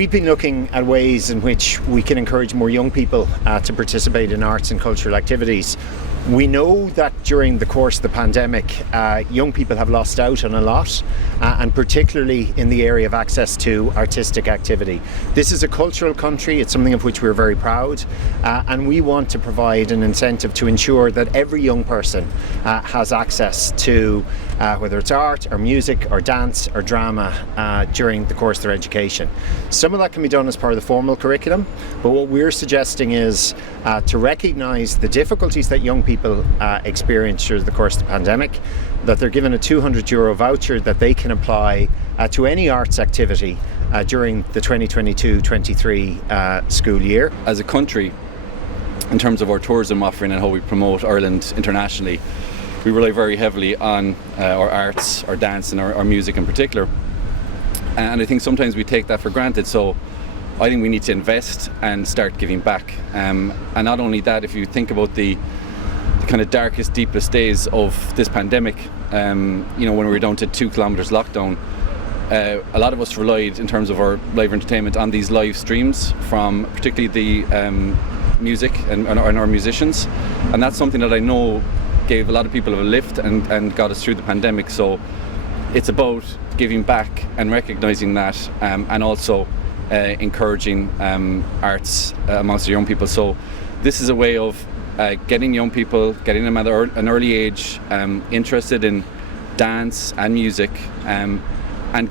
we've been looking at ways in which we can encourage more young people to participate in arts and cultural activities. We know that during the course of the pandemic, young people have lost out on a lot, and particularly in the area of access to artistic activity. This is a cultural country, it's something of which we're very proud, and we want to provide an incentive to ensure that every young person has access to whether it's art or music or dance or drama during the course of their education. Some of that can be done as part of the formal curriculum, but what we're suggesting is to recognise the difficulties that young people experience through the course of the pandemic, that they're given a €200 voucher that they can apply to any arts activity during the 2022-23 school year. As a country, in terms of our tourism offering and how we promote Ireland internationally, we rely very heavily on our arts, our dance and our music in particular. And I think sometimes we take that for granted. So I think we need to invest and start giving back. And not only that, if you think about the kind of darkest, deepest days of this pandemic, when we were down to 2 kilometres lockdown, a lot of us relied in terms of our live entertainment on these live streams from particularly the music and our musicians. And that's something that I know gave a lot of people a lift and got us through the pandemic. So it's about giving back and recognising that, and also encouraging arts amongst the young people. So this is a way of getting young people, getting them at an early age interested in dance and music, and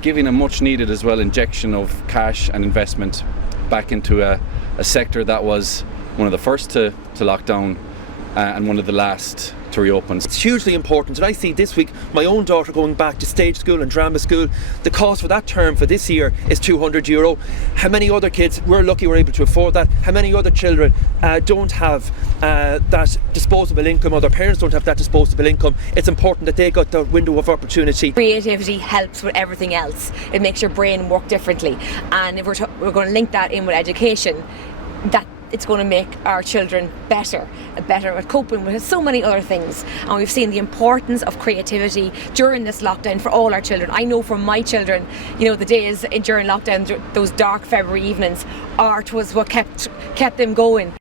giving a much needed as well injection of cash and investment back into a sector that was one of the first to lock down and one of the last to reopen. It's hugely important, and I see this week my own daughter going back to stage school and drama school. The cost for that term for this year is €200. How many other kids, we're lucky we're able to afford that, how many other children don't have that disposable income, or their parents don't have that disposable income? It's important that they got the window of opportunity. Creativity helps with everything else. It makes your brain work differently, and if we're going to link that in with education, that it's going to make our children better at coping with so many other things. And we've seen the importance of creativity during this lockdown for all our children. I know from my children, the days during lockdown, those dark February evenings, art was what kept them going.